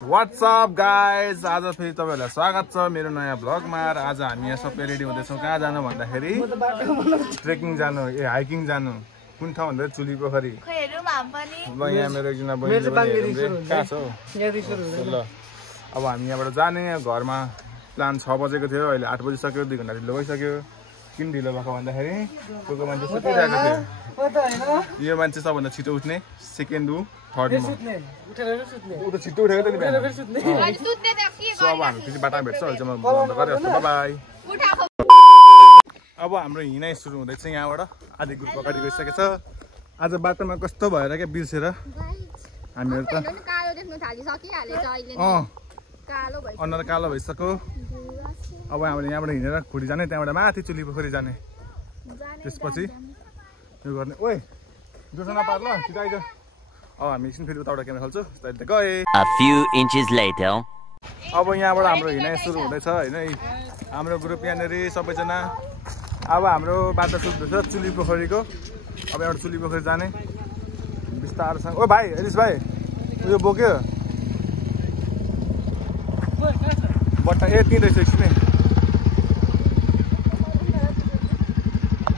What's up guys? आज फेरि तपाईहरुलाई स्वागत छ मेरो नयाँ ब्लगमा र आज हामी यहाँ सबै रेडी हुँदैछौं कहाँ जानु भन्दाखेरि ट्रेकिङ जानु हाइकिङ जानु कुन ठाउँ भन्दा चुली पोखरी खैरुमा हम पनि ल यहाँ मेरो एकजना बहिनी पनि कहाँ छ ल अब हामी यहाँबाट जाने घरमा प्लान 6 बजेको थियो अहिले 8 बजे सक्यो 2 घण्टा ढिलो भइसक्यो किन ढिलो भएको भन्दाखेरि कोको मान्छे सुतिरहेको थियो पता हैन यो मान्छे सबभन्दा छिटो उठ्ने सेकेन्ड थर्ड उ त छिटो उठेको त नि बिहान सुत्ने त के गर्छ अब हामी फेरि बाटा भेट्छ अहिले म बन्द गरे बाइ बाइ अब हाम्रो हिँडाइ सुरु हुँदैछ यहाँबाट आधी ग्रुप अगाडि गइसकेको छ आज बाटोमा कस्तो भएर के बिर्सेर हामीहरु त कालो देख्न थालि सकिहालेछ अहिले नै कालो भइसक्यो अनुहार कालो भइसक्यो अब हामीले यहाँबाट हिँडेर खुडी जाने त्यहाँबाट माथि चुली पोखरी जाने त्यसपछि यो गर्ने ओइ दुसरा पार ल छिटो आइज अब हामी एकछिन फेरि उताबाट क्यामेरा खोल्छु त्यसले गए A few inches later अब यहाँबाट हाम्रो हिँडाइ सुरु हुँदैछ हैन हाम्रो ग्रुप यहाँनेर सबैजना अब हाम्रो बाटो सुत्दैछ चुली पोखरीको अब एउटा चुली पोखरी जाने बिस्तारसँग ओ भाइ एलिस भाइ उयो बोक्यो बट्टा ए तीन रहेछ एकछिन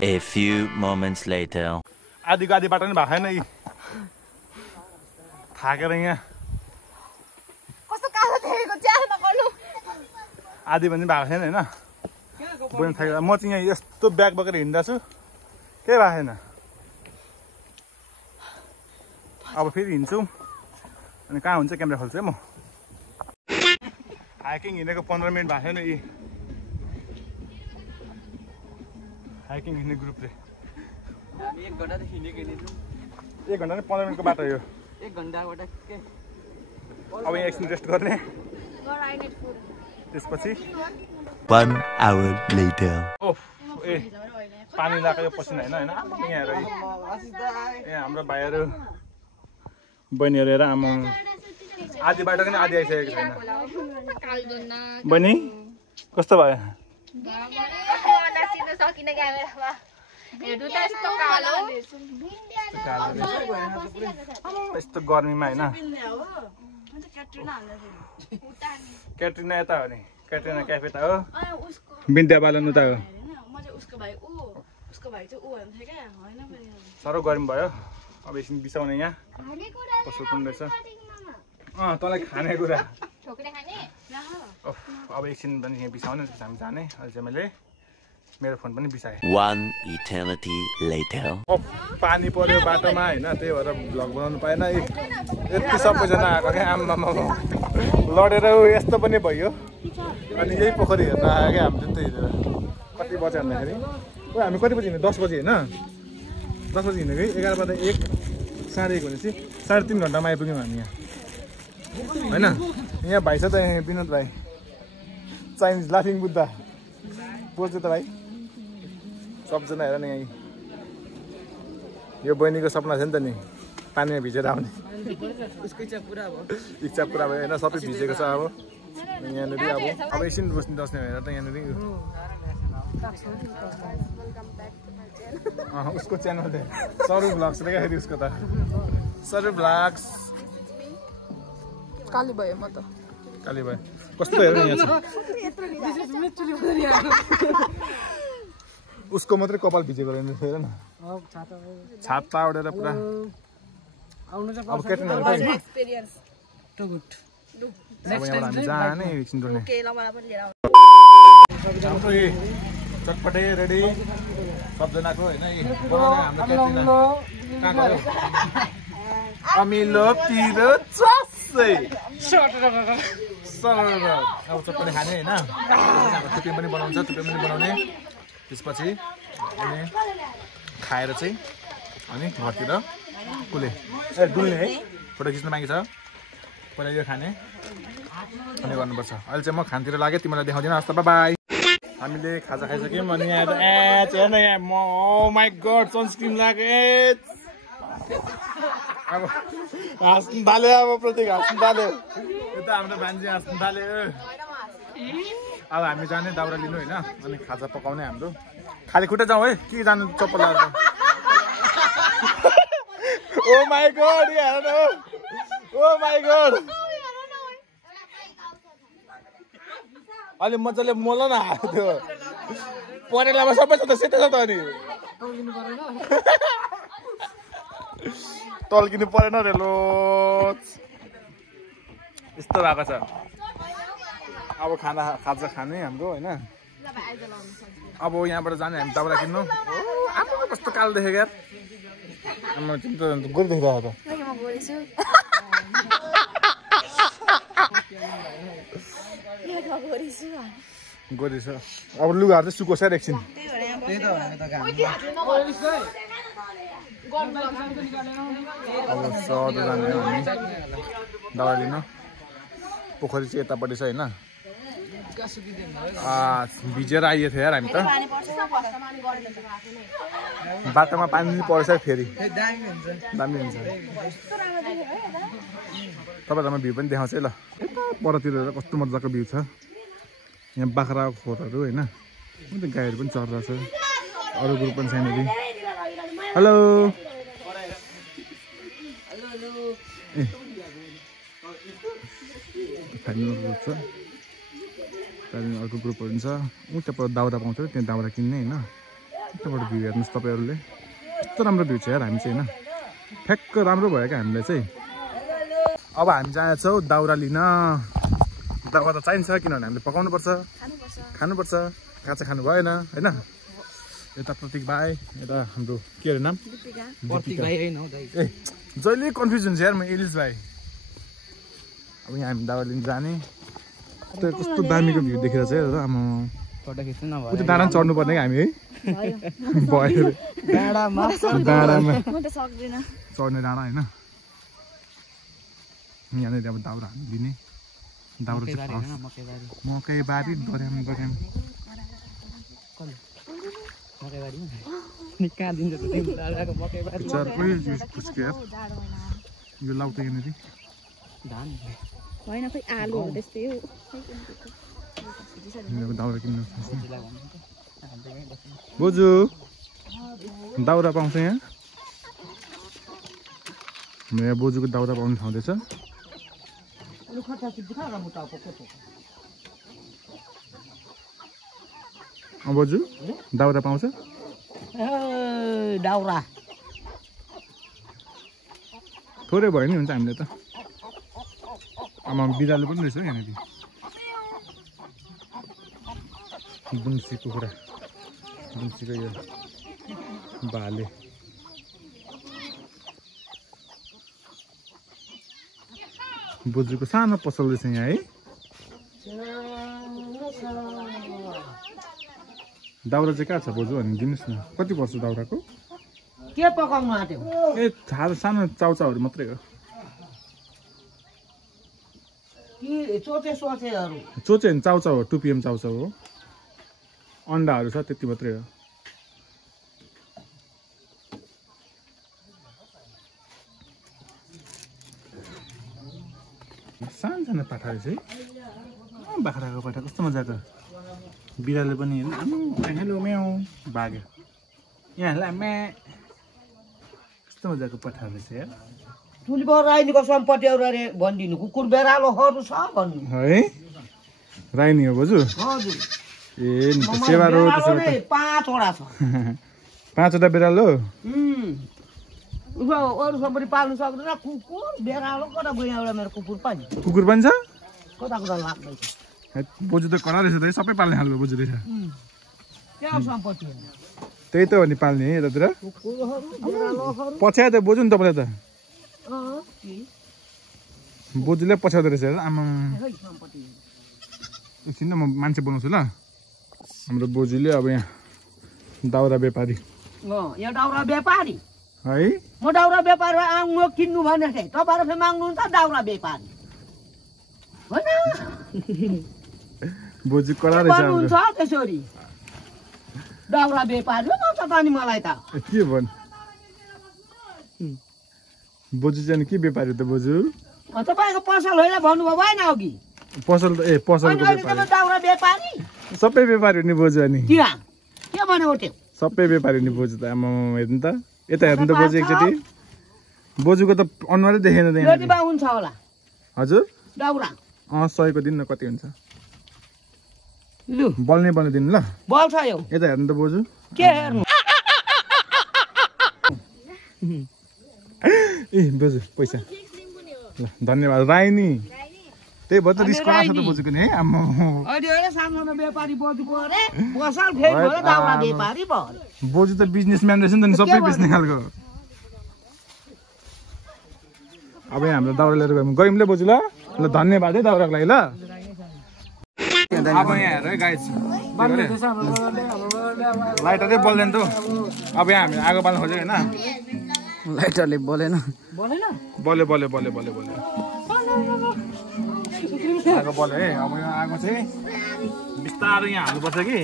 A few moments later आधीको आधी बाटो नि भएको छैन यी थाकेर यहाँ कस्तो कालो देखेको च्याल नगर्नु आधी पनि भएको छैन हैन बोइन थाकेर म चाहिँ यहाँ यस्तो ब्याग बोकेर हिँड्दा छु के भएको छैन अब फेरि हिँड्छु अनि कहाँ हुन्छ क्यामेरा खोल्छु है म हाइकिङ हिँडेको 15 मिनट भएको छैन यी हाइकिङ हिँड्ने ग्रुपले हामी 1 घण्टा देखि हिँडेको नि 1 घण्टा नि 15 मिनटको बाटो यो 1 घण्टाबाट के अब यहाँ एकछिन रेस्ट गर्ने गर आई नेट फुड त्यसपछि 1 hour later ओफ ए पानी लाग्यो पसिना हैन यहाँ हेर यहाँ हाम्रो भाइहरु बहिनीहरु हेर आमा आधी बाटो पनि आधी आइसकेको छैन बहिनी कस्तो भयो नसिन सकिन क्यामेरामा हेर्नु त यस्तो कालो यस्तो गर्मीमा हैन क्याट्रिना यता हो नि क्याट्रिना क्याफे त हो बिन्द्या बालन उता हो साह्रो गर्मी भयो अब एकछिन बिसाउने यहाँ कस्तो सुन्दैछ तँलाई खाने कुरा अब एकछिन पनि यहाँ बिसाउने हामी जाने अहिले चाहिँ मैले मेरो फोन पनि बिसाएँ 1 eternity later पानी पर्यो बाटोमा हैन त्यही भएर भ्लग बनाउनु पाएन यति सबैजना आएको क्या आम्मामा लडेर यस्तो पनि भयो अनि यही पोखरी हेर्न आयो क्या हामीले त्यही हेरेर कति बजे भन्दाखेरि ओ हामी कति बजी हिँड्यो 10 बजी हैन 10 बजी हिँडेको 11 बजे 1 साढे 1 भनेपछि 3.5 घण्टामा आइपुग्यौँ हामी यहाँ हैन यहाँ भाइ छ त विनोद भाइ चाइनिज लाफिङ बुद्धा बोल्छ त भाइ सबजना हेर न यहीँ यो बहिनीको सपना छ नि त नि पानीमा भिजेर आउने उसको इच्छा पुरा भयो होइन सबै भिजेको छ अब यहाँनिर अब एकछिन बस्ने हेरेर त यहाँनिर उसको च्यानल सरु भ्लग्स देखाखेरि उसको त सरु भ्लग्स काली भयो म त काली भयो कस्तो हेर यहाँ उसको मात्रै कपाल भिजेको रहेछ हेर न छाता उडेर पुरा अब केटनहरु पनि experience to good next time हामी जाने एकछिन डुल्ने के ल मलाई पनि लिएर हाम्रो चटपटे रेडी सबजनाको हैन हाम्रो अमिलो पिरो चस्सै अब चटपटे खाने हैन टुपी पनि बनाउँछ टुपी पनि बनाउने त्यसपछि अनि खाएर चाहिँ अनि घरतिर कुले ए डुल्ने है फोटो खिच्न बाँकी छ पहिला यो खाने अनि गर्नुपर्छ अहिले चाहिँ म खानतिर लागेँ तिमीलाई देखाउँदिन हस् त बाइ हामीले खाजा खाइसक्यौँ अनि यहाँ त हेर्न यहाँ म ओ माई गड सनस्क्रिन लाग्यो अब हाँस्नु थाल्यो अब प्रत्येक हाँस्नु थाल्यो यो त हाम्रो मान्छे हाँस्नु थाल्यो अब हामी जाने दाउरा लिनु होइन अनि खाजा पकाउने हाम्रो खाली खुट्टा जाउँ है के जानु चप्पल लाग्छ ओ माई गड हेर न ओ माई गड अलि मजाले मोल न त्यो परेलामा सबै छ त सेतो छ त अनि तल्किनु परेन रे लो यस्तो भएको छ अब खाजा खाने हाम्रो होइन अब यहाँबाट जाने हामी दाउरा किन्नु आमा कस्तो कालो देखेको यार आमा तिमी त गोरी देखिरहेको गोरी छ अब लुगाहरू चाहिँ सुकोस् यार एकछिन अब सधैँ जाने हामी दाउरा लिन पोखरी चाहिँ यतापट्टि छ होइन भिजेर आइएको थियो यार हामी त बाटोमा पानी पर्छ फेरि दामी हुन्छ तपाईँहरूलाई भ्यू पनि देखाउँछ है ल यता परतिर कस्तो मजाको भ्यू छ यहाँ बाख्राको खोरहरू होइन गाईहरू पनि चर्दा छ अरू ग्रुप पनि छैन नि हेलो फाइनल ग्रुप छ त्यहाँदेखि अर्को ग्रुपहरू पनि छ उताबाट दाउरा पाउँछ त्यहाँ दाउरा किन्ने होइन उताबाट भ्यू हेर्नुहोस् तपाईँहरूले यस्तो राम्रो भ्यू छ यार हामी चाहिँ होइन ठ्याक्क राम्रो भयो क्या हामीलाई चाहिँ अब हामी जानेछौँ दाउरा लिन दाउरा त चाहिन्छ किनभने हामीले पकाउनुपर्छ खानुपर्छ काँचो खानु भएन होइन यता प्रतीक भाइ यता हाम्रो के अरे नाम ए जहिले कन्फ्युज हुन्छ यार म एलिस भाइ अब यहाँ हामी दाउरा लिन जाने कस्तो दामीको भ्यू देखेर चाहिँ आमा उता डाँडा चढ्नु पर्ने कि हामी है भयो डाँडामा चढ्ने डाँडा होइन यहाँनिर अब दाउरा हामी लिने दाउरा मकैबारी दोर्याम यो लाउ त यहाँनिर दाउरा किन्नु बोजू दाउरा पाउँछ यहाँ यहाँ बोजूको दाउरा पाउनु ठाउँदैछ बोजू दाउरा पाउँछ दाउरा थोरै भयो नि हुन्छ हामीले त आमा बिरालो पनि रहेछ यहाँनिर बुन्सी कुखुरा बुन्सीको यो भाले बोजूको सानो पसल रहेछ यहाँ है दाउरा चाहिँ कहाँ छ बोजू भने दिनुहोस् न कति पर्छ दाउराको के पकाउनु आँट्यो ए सानो चाउचाउहरू मात्रै हो चोचे होइन चाउचाउ हो 2 PM चाउचाउ हो अन्डाहरू छ त्यति मात्रै हो सानो सानो पाठा रहेछ है बाख्राको पाठा कस्तो मजाको बिराले पनि हेलो म्याउ भाग्यो यहाँलाई कस्तो मजाको पाठा रहेछ यार तुलिबर राईनीको सम्पत्ति अरे भनिदिनु कुकुर बेरालोहरू छ भन्नु है राईनी हो बोजू हजुर ए सेवा रो त्यसो भए 5वटा छ 5वटा बेरालो अरू सम्पत्ति पाल्नु सक्दैन कुकुर बेरालो कता गयो एउटा मेरो कुकुर पनि छ कता लाग्दैछ बोजू त कडा रहेछ त सबै पाल्ने खालको बोजू रहेछ क्या सम्पत्ति त्यही त हो नि पाल्ने है यतातिर पछ्याए त बोजू नि तपाईँलाई त बोजूले पछ्याउँदो रहेछ आमा एकछिन न म मान्छे बनाउँछु ल हाम्रो बोजूले अब यहाँ दाउरा व्यापारी यहाँ दाउरा व्यापारी है म दाउरा व्यापारी आउनु किन्नु भनेको थिएँ तपाईँहरू फेरि माग्नुहुन्छ दाउरा व्यापारी होइन बोजू कडा रहेछ त्यसरी दाउरा व्यापारी भन्छ त नि मलाई त के भन् बोजू चाहिँ के व्यापारी त बोजू तपाईँको पसल होइन भन्नुभयो भएन अघि पसल त पसलको दाउरा व्यापारी सबै व्यापारी हो नि बोजू अनि के भन्यो उठ्यो सबै व्यापारी हो नि बोजू त आमा हेर्नु त यता हेर्नु त बोजू एकचोटि बोजूको त अनुहारै देखेन त हुन्छ होला हजुर दाउरा 100 को दिन न कति हुन्छ लु बल्ने बनाइदिनु ल बल्छ यो यता हेर्नु त बोजू के हेर्नु ए बोजू पैसा ल धन्यवाद राई नि त्यही भएर त रिस्क आएको छ त बोजूको नि है आम्मा अहिले सानो व्यापारी बोजू परे पसल फेल भयो दाउरा व्यापारी भयो बोजू त बिजनेसम्यान रहेछ नि त सबै बेच्ने खालको अब यहाँ हाम्रो दाउरा लिएर गयौँ ल बोजू ल ल धन्यवाद है दाउराको लागि ल अब यहाँ हेर है गाइस लाइटरै बल्दैन त अब यहाँ हामी आगो बाल्न खोज्यो होइन लाइटरले बोलेन बल्यो बल्यो बल्यो बल्यो बल्यो आगो बल्यो है अब यहाँ आगो चाहिँ बिस्तारै यहाँ हाल्नुपर्छ कि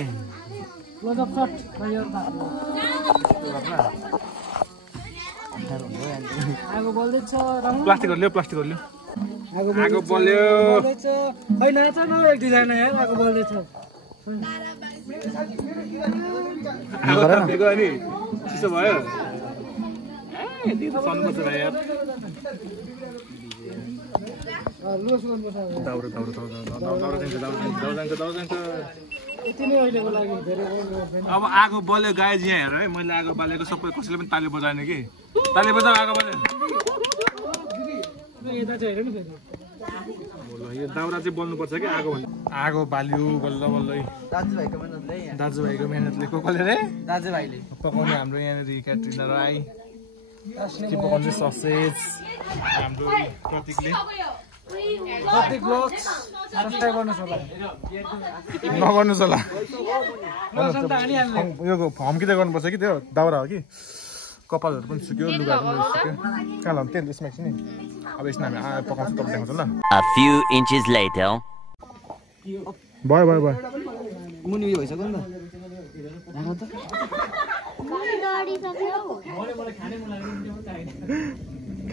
प्लास्टिकहरू ल्याऊ प्लास्टिकहरू ल्याऊ आगो बल्यो नि चिसो भयो सर्नुपर्छ भाइ यार दाउरा दाउरा दाउरा जान्छ अब आगो बल्यो गाइज यहाँ हेर है मैले आगो बालेको सबै कसैले पनि ताली बजाएन कि ताली बजाऊ आगो बल्यो यो दाउरा चाहिँ बल्नुपर्छ कि आगो बाल्यो बल्ल बल्ल दाजुभाइको मेहनतले कसले रे दाजुभाइले पकाउने हाम्रो यहाँनिर क्याट्रिना राई के पकाउने ससेज हाम्रो प्रतीकले नगर्नुहोस् होला यो फम्किँदै गर्नुपर्छ कि त्यो दाउरा हो कि कपालहरू पनि सुक्यो लुगाहरू पनि सुक्यो कहाँ लाउनु तेल यसमा एकछिन अब यसमा हामी पकाउँछ तपाईँ देखाउँछ ल A few inches later. भयो भयो भयो मुनि उयो भइसक्यो नि त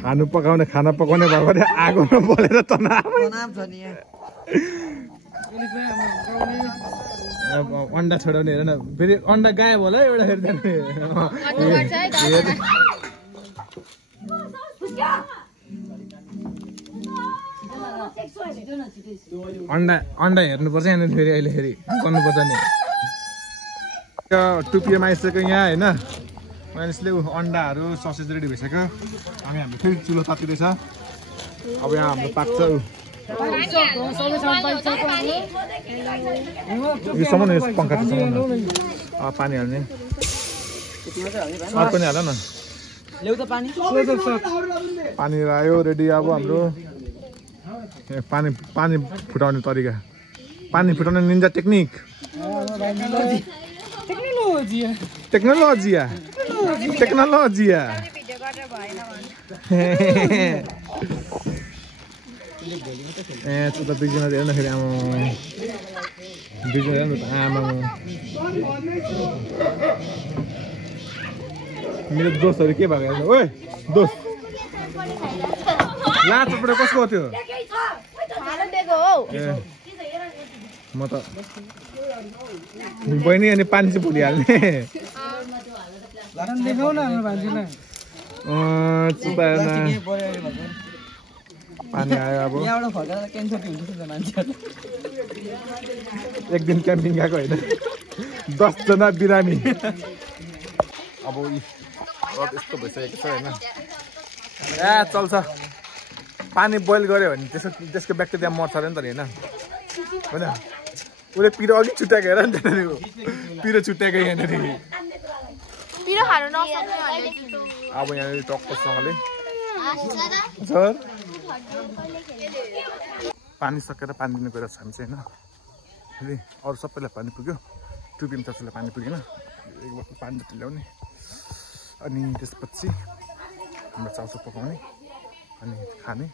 खाना पकाउने भयो भने आगोमा बलेर तनाव छ नि अन्डा छोडाउने हेर न फेरि अन्डा गायब होला एउटा हेर्दा अन्डा हेर्नुपर्छ यहाँनिर फेरि अहिले फेरि गर्नुपर्छ नि टुपिएमा आइसक्यो यहाँ होइन मानिसले अन्डाहरू ससेज रेडी भइसक्यो हाम्रो फेरि चुलो तातिँदैछ अब यहाँ हाम्रो पाक्छ यो सम्म पङ्खा पानी हाल्ने अर्को नि हाल न पानी आयो रेडी अब हाम्रो पानी फुटाउने तरिका पानी फुटाउने निन्जा टेक्निक टेक्नोलोजिया ए त दुईजना हेर्न फेरि आमा दुईजना हेर्नु त आमा मेरो दोस्तहरू के भएको हेर्नु ओए दोस्त लाचपट कसको हो त्यो म त बहिनी अनि पानी चाहिँ भुलिहाल्ने पानी आयो अब एक दिन क्याम्पिङ गएको होइन 10 जना बिरामी अब यस्तो भइसकेको छ होइन ए चल्छ पानी बोइल गऱ्यो भने त्यसको ब्याक्टेरिया मर्छ अरे नि त होइन होइन उसले पिरो अघि छुट्याएको हेर नि त्यहाँनिर पिरो छुट्याएको यहाँनिर अब यहाँनिर टक्कसँगले सर पानी सकेर पानी दिनु गएर हामी चाहिँ होइन फेरि अरू सबैलाई पानी पुग्यो टुपिम चाचुलाई पानी पुगेन एक बोतल पानी जति ल्याउने अनि त्यसपछि हाम्रो चाउचाउ पकाउने अनि खाने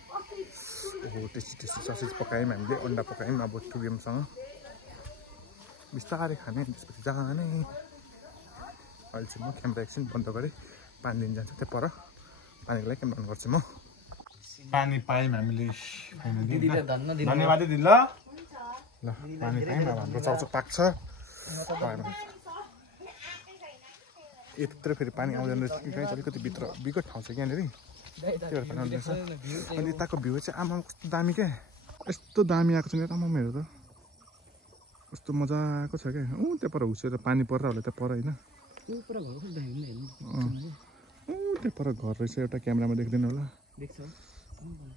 टेस्टी ससेज पकायौँ हामीले अन्डा पकायौँ अब टुबियमसँग बिस्तारै खाने त्यसपछि जाने अहिले चाहिँ म क्यामेरा एकछिन बन्द गरेँ पानी लिन जान्छु त्यहाँ पर पानीको लागि क्यामेरा अन गर्छु म पानी पायौँ हामीले धन्यवाद दिदी ल पानी पायौँ अब हाम्रो चाउचाउ पाक्छ यत्रो फेरि पानी आउँदैन रहेछ अलिकति भित्र विकट ठाउँ छ यहाँनिर त्यही भएर पानी आउँदैछ अनि यताको भ्यू चाहिँ आमा कस्तो दामी क्या यस्तो दामी आएको छ नि आमा मेरो त कस्तो मजाको छ क्या त्यहाँ पर हुसेर पानी पर्दा होला त्यहाँ पर होइन त्यहाँ पर घर रहेछ एउटा क्यामेरामा देख्दैन होला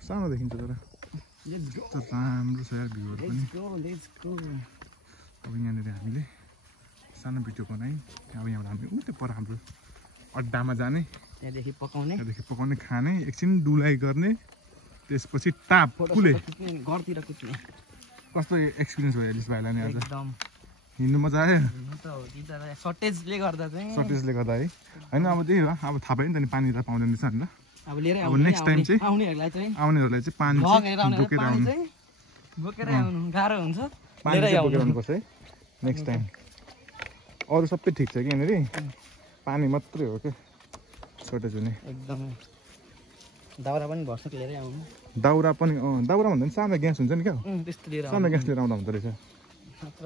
सानो देखिन्छ तर राम्रो छ यार भ्यूहरू पनि अब यहाँनिर हामीले सानो भिडियो बनायौँ अब यहाँबाट हामी त्यो पर हाम्रो अड्डामा जाने त्यहाँदेखि पकाउने खाने एकछिन डुलाइ गर्ने त्यसपछि टाप कुले घरतिर कुद्ने कस्तो एक्सपिरियन्स भयो एलिस भाइलाई नि आज एकदम हिँड्नु मजा आयो सर्टेजले गर्दा है होइन अब त्यही हो अब थाहा भयो नि त नि पानी त पाउँदैन रहेछ नि त अब लिएर अब नेक्स्ट टाइम चाहिँ आउनेहरूलाई चाहिँ पानी बोकेर आउनु गाह्रो हुन्छ पानी चाहिँ बोकेर आउनुपर्छ है नेक्स्ट टाइम अरू सबै ठिक छ कि यहाँनिर पानी मात्रै हो क्या सर्टेज हुने एकदमै दाउरा पनि भर्सक लिएरै आउनु दाउरा पनि दाउरा भन्दा पनि सानो ग्यास हुन्छ नि क्या त्यस्तो लिएर सानो ग्यास लिएर आउँदा हुँदो रहेछ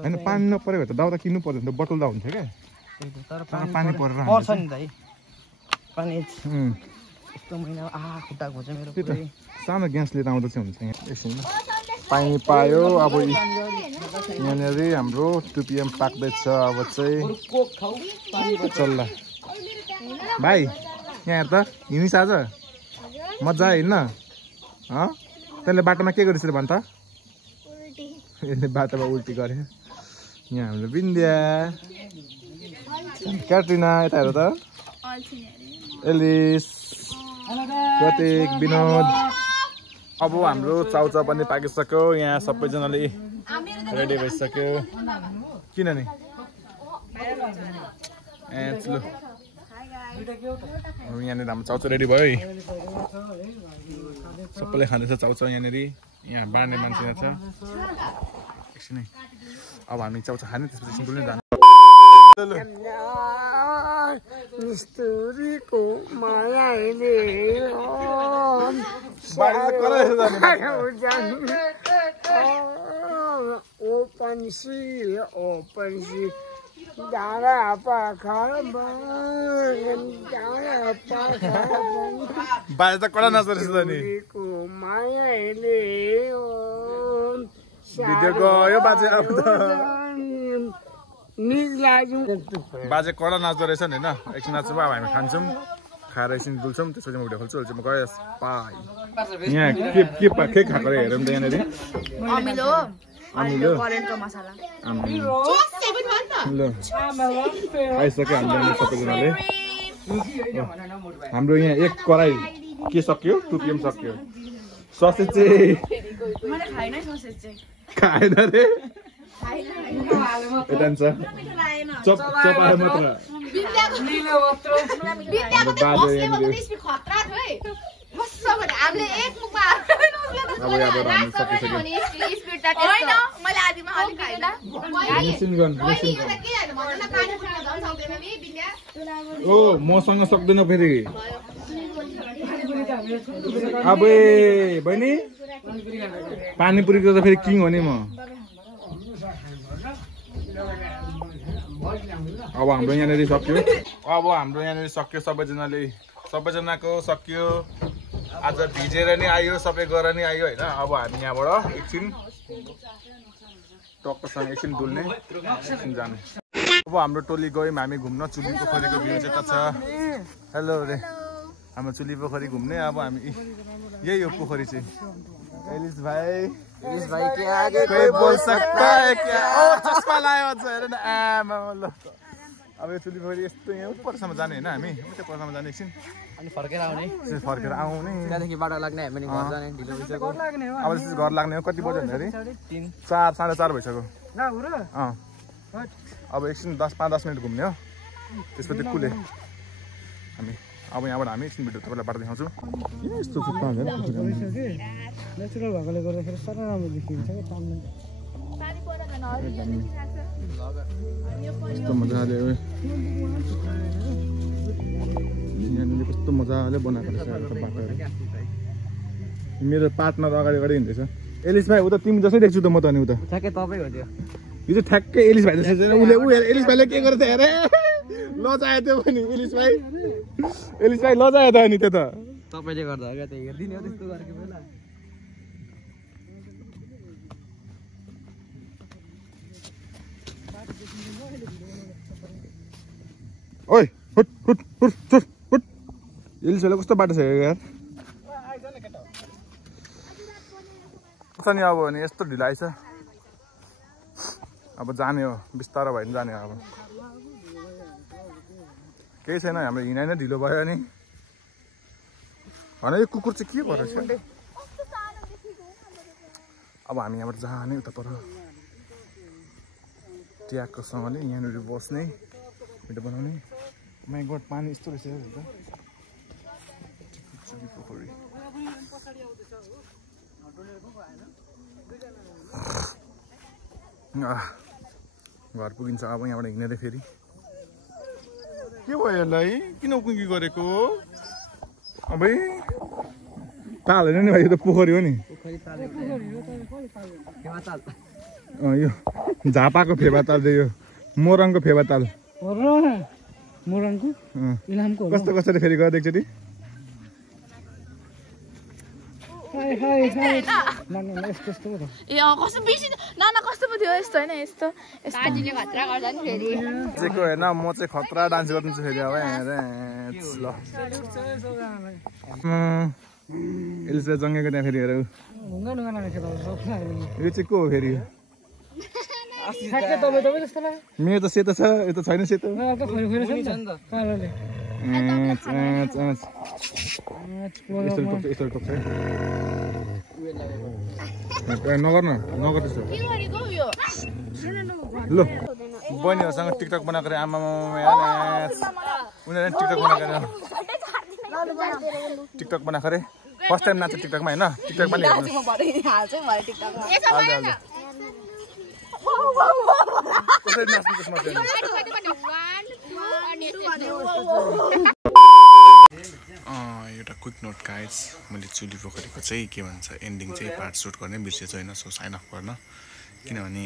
होइन पानी नपरेको भए त दाउरा किन्नु पर्दैन त बटुल्दा हुन्छ क्या तर पानी परेर पर्छ नि दाइ पानी यस्तो महिना खुट्टा घोच्छ मेरो सानो ग्यास लिएर आउँदा चाहिँ हुन्छ यहाँ एकछिन पानी पायो अब यहाँनिर हाम्रो 2 PM पाक्दैछ अब चाहिँ चल्ला भाइ यहाँ त हिँडिस् आज मजा आयो हिँड्न त्यसले बाटोमा के गरेछ भन् त यसले बाटोमा उल्टी गरे यहाँ हाम्रो बिन्द्या क्याट्रिना यता हेर त एलिस प्रतीक विनोद अब हाम्रो चाउचाउ पनि पाकिसक्यो यहाँ सबैजनाले रेडी भइसक्यो किन नि चलो यहाँनिर हाम्रो चाउचाउ रेडी भयो है सबैले खाँदैछ चाउचाउ यहाँनिर यहाँ बाँड्ने मान्छे यहाँ छ एकछिन अब हामी चाउचाउ खाने त्यसपछि डुल्ने जाने मिस्टुरीको मायाले ओपन्सी डाँडा पाखा बाजे त कडा नाच्दो रहेछ त नि मायाले भिडियो गयो बाजे अब त बाजे कडा नाच्दो रहेछ नि होइन एकछिन नाच्छौँ अब हामी खान्छौँ खाएर एकछिन डुल्छौँ त्यसपछि म भिडियो खोल्छु म गएँ बाई यहाँ के खाएको हेरौँ त यहाँनिर अमिलो ल खाइसक्यो हामीले सबैजनाले हाम्रो यहाँ एक कराई के सक्यो 2 PM सक्यो ससेज चाहिँ खाएन रे यता छ चपाए मात्र ओ मसँग सक्दैन फेरि अब बहिनी पानीपुरीको त फेरि किङ हो नि म अब हाम्रो यहाँनिर सक्यो सबैजनाको सक्यो आज भिजेर नि आयो सबै गरेर नि आयो होइन अब हामी यहाँबाट एकछिन टक्कसँग एकछिन डुल्ने एकछिन जाने अब हाम्रो टोली गयौँ हामी घुम्न चुली पोखरीको भ्यू चाहिँ छ हेलो रे हाम्रो चुली पोखरी घुम्ने अब हामी यही हो पोखरी चाहिँ एलिस भाइ के आगे कोही बोल सकता है क्या ओ चस्मा लायो अझ हेर न आमा ल अब यो चुली पोखरी यस्तो यहाँ उपरसम्म जाने होइन हामी उतै परसम्म जाने एकछिन अनि फर्केर आउने त्यहाँदेखि बाटो लाग्ने हामी घर जाने ढिलो भइसक्यो अब घर लाग्ने हो कति बज्यो भन्दाखेरि 4 4:30 भइसक्यो अब एकछिन 5-10 मिनट घुम्ने हो त्यसपछि कुले हामी अब यहाँबाट हामी एकछिन भिडियो तपाईँलाई बाटो देखाउँछु यस्तो जुत्ता हुन्छ नेचुरल भएकोले गर्दाखेरि साह्रै राम्रो देखिन्छ कस्तो मजाले यहाँनिर कस्तो मजाले बनाएको रहेछ बाटोहरू मेरो पार्टनर अगाडि हिँड्दैछ एलिस भाइ उता तिमी जसै देख्छु त म त अनि उता ठ्याक्कै तपाईँ हो त्यो यो चाहिँ ठ्याक्कै एलिस भाइ जस्तो उसले एलिस भाइले के गरेछ अरे लजायो त्यो पनि एलिस भाइ लजायो त अनि त्यो त तपाईँले गर्दा हो क्या त्यो हेरिदिने हो त्यस्तो गरेको बेला ओइ हुट हुट हुट हुट हुट हिल्सले कस्तो बाटो छ यार नि अब नि यस्तो ढिलो आइछ अब जाने हो बिस्तारो भयो नि जाने हो अब केही छैन हाम्रो हिँडाइ नै ढिलो भयो नि होइन यो कुकुर चाहिँ के भएर छ अब हामी यहाँबाट जाने उता पर ट्यागको सँगले यहाँनिर बस्ने भिडियो बनाउने माइकबाट पानी यस्तो रहेछ पोखरी घर पुगिन्छ अब यहाँबाट हिँडेर फेरि के भयो यसलाई किन उकुङ्की गरेको अबै ताल होइन नि भाइ यो त पोखरी हो नि यो झापाको फेवाताल चाहिँ यो मोरङको फेवाताल मोरङको इलामको कस्तो कसरी फेरि गएर एकचोटि कस्तो बेसी नाना कस्तो पो थियो यस्तो होइन यस्तो बाजीले खतरा गर्दा नि फेरि जेको हेर्न म चाहिँ खतरा डान्स गर्छु फेरि अब ल एल्से जङ्गेको त्यहाँ फेरि हेर यो चाहिँ को हो फेरि मेरो त सेतो छ यो त छैन सेतो यस्तो टोक्छ नगर त्यसो ल बहिनीहरूसँग टिकटक बनाएको आमा उनीहरूले टिकटक बनाएको अरे फर्स्ट टाइम नाच्छ टिकटकमा होइन टिकटकमा कसरी नाच्नु त्यसमा एउटा क्विक नोट गाइज मैले चुली पोखरीको चाहिँ के भन्छ एन्डिङ चाहिँ पार्ट सुट गर्ने बिर्सेछु होइन सो साइन अफ गर्न किनभने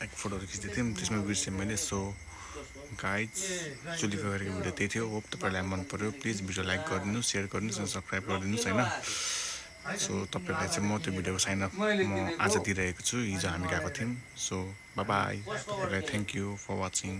एक फोटोहरू खिच्दै थियौँ त्यसमा बिर्सेँ मैले सो गाइज चुली पोखरीको भिडियो त्यही थियो होप तपाईँलाई मन पऱ्यो प्लिज भिडियो लाइक गरिदिनुहोस् सेयर गरिदिनुहोस् अनि सब्सक्राइब गरिदिनुहोस् होइन सो तपाईँहरूलाई चाहिँ म त्यो भिडियोको साइन अफ म आज दिइरहेको छु हिजो हामी गएको थियौँ सो बाई बाई तपाईँलाई थ्याङ्क यू फर वाचिङ